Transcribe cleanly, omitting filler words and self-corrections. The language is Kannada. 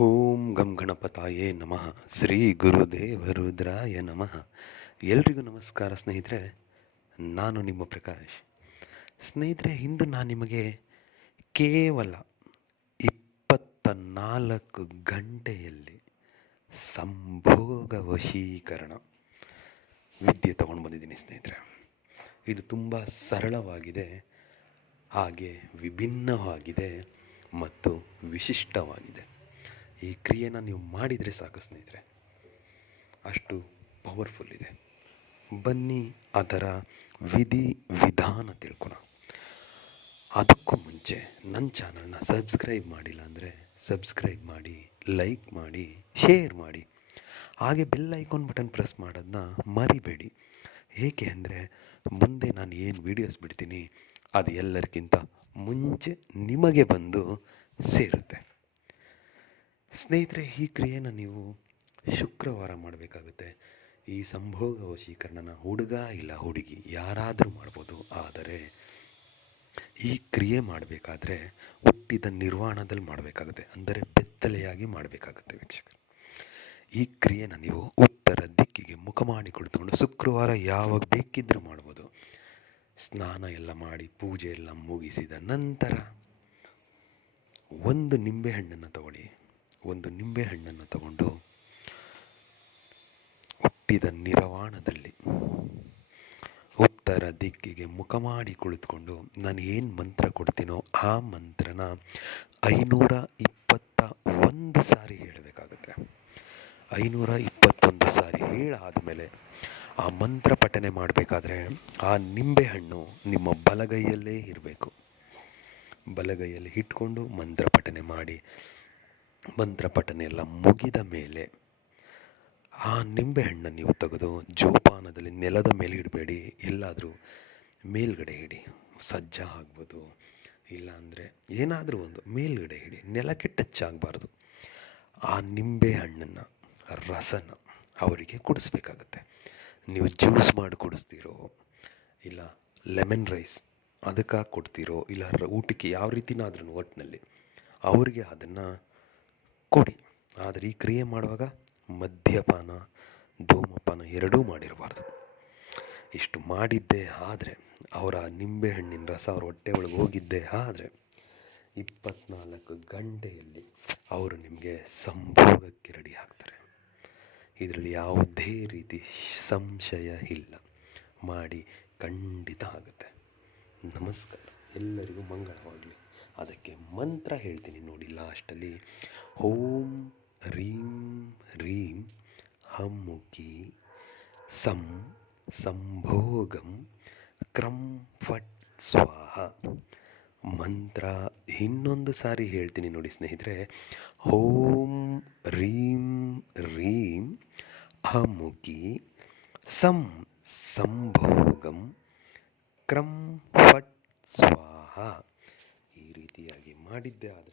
ಓಂ ಗಂ ಗಣಪತಾಯೇ ನಮಃ. ಶ್ರೀ ಗುರುದೇವ ರುದ್ರಾಯ ನಮಃ. ಎಲ್ರಿಗೂ ನಮಸ್ಕಾರ ಸ್ನೇಹಿತರೆ. ನಾನು ನಿಮ್ಮ ಪ್ರಕಾಶ್. ಸ್ನೇಹಿತರೆ, ಇಂದು ನಾನು ನಿಮಗೆ ಕೇವಲ 24 ಗಂಟೆಯಲ್ಲಿ ಸಂಭೋಗ ವಶೀಕರಣ ವಿದ್ಯೆ ತಗೊಂಡು ಬಂದಿದ್ದೀನಿ ಸ್ನೇಹಿತರೆ. ಇದು ತುಂಬ ಸರಳವಾಗಿದೆ, ಹಾಗೆ ವಿಭಿನ್ನವಾಗಿದೆ ಮತ್ತು ವಿಶಿಷ್ಟವಾಗಿದೆ. ಈ ಕ್ರಿಯೆನ ನೀವು ಮಾಡಿದರೆ ಸಾಕು ಸ್ನೇಹಿತರೆ, ಅಷ್ಟು ಪವರ್ಫುಲ್ ಇದೆ. ಬನ್ನಿ ಅದರ ವಿಧಿ ವಿಧಾನ ತಿಳ್ಕೊಣ. ಅದಕ್ಕೂ ಮುಂಚೆ ನನ್ನ ಚಾನಲ್ನ ಸಬ್ಸ್ಕ್ರೈಬ್ ಮಾಡಿಲ್ಲ ಅಂದರೆ ಸಬ್ಸ್ಕ್ರೈಬ್ ಮಾಡಿ, ಲೈಕ್ ಮಾಡಿ, ಶೇರ್ ಮಾಡಿ, ಹಾಗೆ ಬೆಲ್ ಐಕಾನ್ ಬಟನ್ ಪ್ರೆಸ್ ಮಾಡೋದನ್ನ ಮರಿಬೇಡಿ. ಏಕೆ ಅಂದರೆ ಮುಂದೆ ನಾನು ಏನು ವೀಡಿಯೋಸ್ ಬಿಡ್ತೀನಿ ಅದು ಎಲ್ಲರಿಗಿಂತ ಮುಂಚೆ ನಿಮಗೆ ಬಂದು ಸೇರುತ್ತೆ. ಸ್ನೇಹಿತರೆ, ಈ ಕ್ರಿಯೆನ ನೀವು ಶುಕ್ರವಾರ ಮಾಡಬೇಕಾಗುತ್ತೆ. ಈ ಸಂಭೋಗ ವಶೀಕರಣನ ಹುಡುಗ ಇಲ್ಲ ಹುಡುಗಿ ಯಾರಾದರೂ ಮಾಡ್ಬೋದು. ಆದರೆ ಈ ಕ್ರಿಯೆ ಮಾಡಬೇಕಾದ್ರೆ ಹುಟ್ಟಿದ ನಿರ್ವಾಣದಲ್ಲಿ ಮಾಡಬೇಕಾಗುತ್ತೆ, ಅಂದರೆ ಬೆತ್ತಲೆಯಾಗಿ ಮಾಡಬೇಕಾಗುತ್ತೆ ವೀಕ್ಷಕರು. ಈ ಕ್ರಿಯೆನ ನೀವು ಉತ್ತರ ದಿಕ್ಕಿಗೆ ಮುಖ ಮಾಡಿ ಕುಳಿತುಕೊಂಡು ಶುಕ್ರವಾರ ಯಾವಾಗ ಬೇಕಿದ್ದರೂ ಮಾಡ್ಬೋದು. ಸ್ನಾನ ಎಲ್ಲ ಮಾಡಿ ಪೂಜೆ ಎಲ್ಲ ಮುಗಿಸಿದ ನಂತರ ಒಂದು ನಿಂಬೆಹಣ್ಣನ್ನು ತಗೊಳ್ಳಿ. ಒಂದು ನಿಂಬೆಹಣ್ಣನ್ನು ತಗೊಂಡು ಹುಟ್ಟಿದ ನಿರ್ವಾಣದಲ್ಲಿ ಉತ್ತರ ದಿಕ್ಕಿಗೆ ಮುಖ ಮಾಡಿ ಕುಳಿತುಕೊಂಡು ನಾನು ಏನು ಮಂತ್ರ ಕೊಡ್ತೀನೋ ಆ ಮಂತ್ರನ 521 ಸಾರಿ ಹೇಳಬೇಕಾಗುತ್ತೆ. 521 ಸಾರಿ ಹೇಳಾದಮೇಲೆ ಆ ಮಂತ್ರ ಪಠನೆ ಮಾಡಬೇಕಾದ್ರೆ ಆ ನಿಂಬೆಹಣ್ಣು ನಿಮ್ಮ ಬಲಗೈಯಲ್ಲೇ ಇರಬೇಕು. ಬಲಗೈಯಲ್ಲಿ ಇಟ್ಕೊಂಡು ಮಂತ್ರ ಪಠನೆ ಮಾಡಿ, ಮಂತ್ರ ಪಠನೆ ಎಲ್ಲ ಮುಗಿದ ಮೇಲೆ ಆ ನಿಂಬೆಹಣ್ಣನ್ನು ನೀವು ತೆಗೆದು ಜೋಪಾನದಲ್ಲಿ ನೆಲದ ಮೇಲೆ ಇಡಬೇಡಿ, ಎಲ್ಲಾದರೂ ಮೇಲ್ಗಡೆ ಇಡಿ. ಸಜ್ಜ ಆಗ್ಬೋದು, ಇಲ್ಲಾಂದರೆ ಏನಾದರೂ ಒಂದು ಮೇಲ್ಗಡೆ ಇಡಿ, ನೆಲಕ್ಕೆ ಟಚ್ ಆಗಬಾರ್ದು. ಆ ನಿಂಬೆಹಣ್ಣನ್ನು ರಸನ ಅವರಿಗೆ ಕುಡಿಸ್ಬೇಕಾಗತ್ತೆ. ನೀವು ಜ್ಯೂಸ್ ಮಾಡಿ ಕುಡಿಸ್ತೀರೋ, ಇಲ್ಲ ಲೆಮನ್ ರೈಸ್ ಅದಕ್ಕಾಗಿ ಕೊಡ್ತೀರೋ, ಇಲ್ಲ ಊಟಕ್ಕೆ ಯಾವ ರೀತಿನಾದ್ರೂ ಒಟ್ಟಿನಲ್ಲಿ ಅವರಿಗೆ ಅದನ್ನು ಕೊಡಿ. ಆದರೆ ಈ ಕ್ರಿಯೆ ಮಾಡುವಾಗ ಮದ್ಯಪಾನ, ಧೂಮಪಾನ ಎರಡೂ ಮಾಡಿರಬಾರ್ದು. ಇಷ್ಟು ಮಾಡಿದ್ದೇ ಆದರೆ, ಅವರ ನಿಂಬೆಹಣ್ಣಿನ ರಸ ಅವ್ರ ಹೊಟ್ಟೆ ಒಳಗೆ ಹೋಗಿದ್ದೇ ಆದರೆ 24 ಗಂಟೆಯಲ್ಲಿ ಅವರು ನಿಮಗೆ ಸಂಭೋಗಕ್ಕೆ ರೆಡಿ ಆಗ್ತಾರೆ. ಇದರಲ್ಲಿ ಯಾವುದೇ ರೀತಿ ಸಂಶಯ ಇಲ್ಲ. ಮಾಡಿ ಖಂಡಿತ ಆಗುತ್ತೆ. ನಮಸ್ಕಾರ, ಎಲ್ಲರಿಗೂ ಮಂಗಳವಾಗಲಿ. ಅದಕ್ಕೆ ಮಂತ್ರ ಹೇಳ್ತೀನಿ ನೋಡಿ ಲಾಸ್ಟಲ್ಲಿ. ಓಂ ರೀಂ ರೀಂ ಹಮ್ಮುಖಿ ಸಂಭೋಗಂ ಕ್ರಂ ಫಟ್ ಸ್ವಾಹ. ಮಂತ್ರ ಇನ್ನೊಂದು ಸಾರಿ ಹೇಳ್ತೀನಿ ನೋಡಿ ಸ್ನೇಹಿತರೆ. ಓಂ ರೀಂ ರೀಂ ಹಮ್ಮುಖಿ ಸಂಭೋಗಂ ಕ್ರಂ ಫಟ್ ಸ್ವಾಹ. ಈ ರೀತಿಯಾಗಿ ಮಾಡಿದ್ದೆ ಆದರೆ